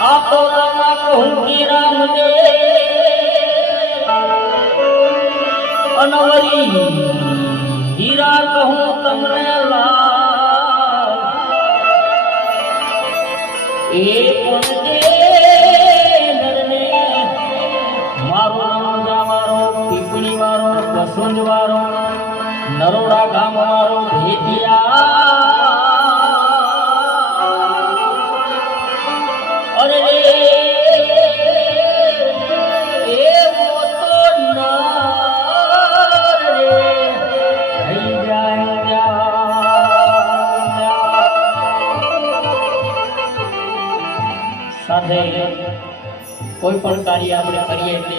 આપો રામા કહું કે રામદેવ અનવરી હીરા કહું તમને લાલ એ નરને મારો રણુજા વાળો પીપળી વાળો કસુંજ વાળો નરોડા ગામ વાળો ભેટિયા અરે સાથે કોઈ પણ કાર્ય આપણે કરીએ એટલે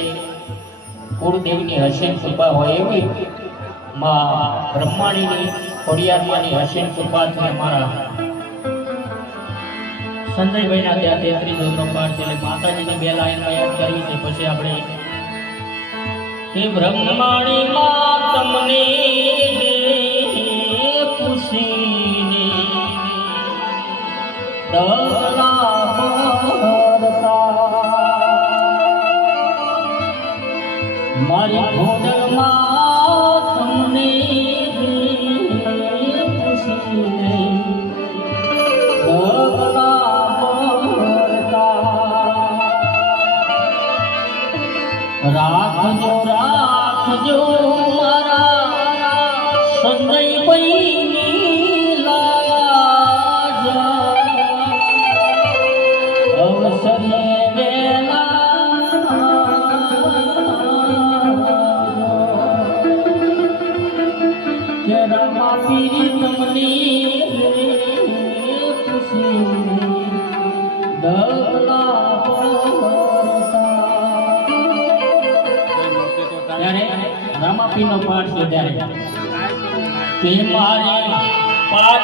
કુળદેવીની હસીન કૃપા હોય એવી માં બ્રહ્માણીની ખોડિયારમાંની હસીન કૃપા છે મારા સંજયભાઈના ત્યાં 33 પાઠ છે એટલે માતાજીની બે લાઈનમાં યાદ કરવી છે પછી આપણે કે બ્રહ્માણી માં તમને પૂછીને મારી ઘોડલમાં તમને પૂછીને રાખજો રાખજો મારા સંજયભાઈની લાજ અવસરે કે રમાપી તમને પૂછીને રામાપીનો પાઠ છે ત્યારે તે મારે પાઠ